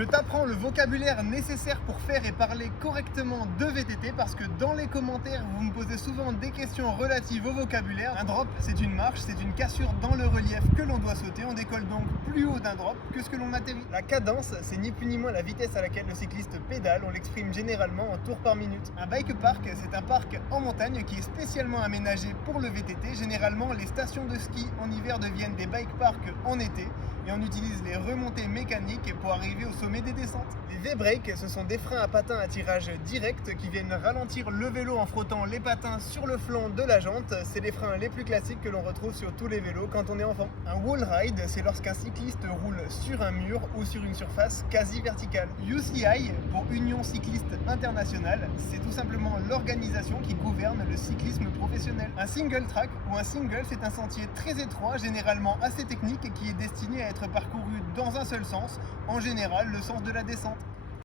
Je t'apprends le vocabulaire nécessaire pour faire et parler correctement de VTT parce que dans les commentaires, vous me posez souvent des questions relatives au vocabulaire. Un drop, c'est une marche, c'est une cassure dans le relief que l'on doit sauter. On décolle donc plus haut d'un drop que ce que l'on atterrit. La cadence, c'est ni plus ni moins la vitesse à laquelle le cycliste pédale. On l'exprime généralement en tours par minute. Un bike park, c'est un parc en montagne qui est spécialement aménagé pour le VTT. Généralement, les stations de ski en hiver deviennent des bike parks en été et on utilise les remontées mécaniques pour arriver au sommet des descentes. Les V-brakes, ce sont des freins à patins à tirage direct qui viennent ralentir le vélo en frottant les patins sur le flanc de la jante. C'est les freins les plus classiques que l'on retrouve sur tous les vélos quand on est enfant. Un wall ride, c'est lorsqu'un cycliste roule sur un mur ou sur une surface quasi verticale. UCI, pour Union Cycliste Internationale, c'est tout simplement l'organisation qui gouverne le cyclisme professionnel. Un single track ou un single, c'est un sentier très étroit, généralement assez technique et qui est destiné à être parcouru dans un seul sens, en général le sens de la descente.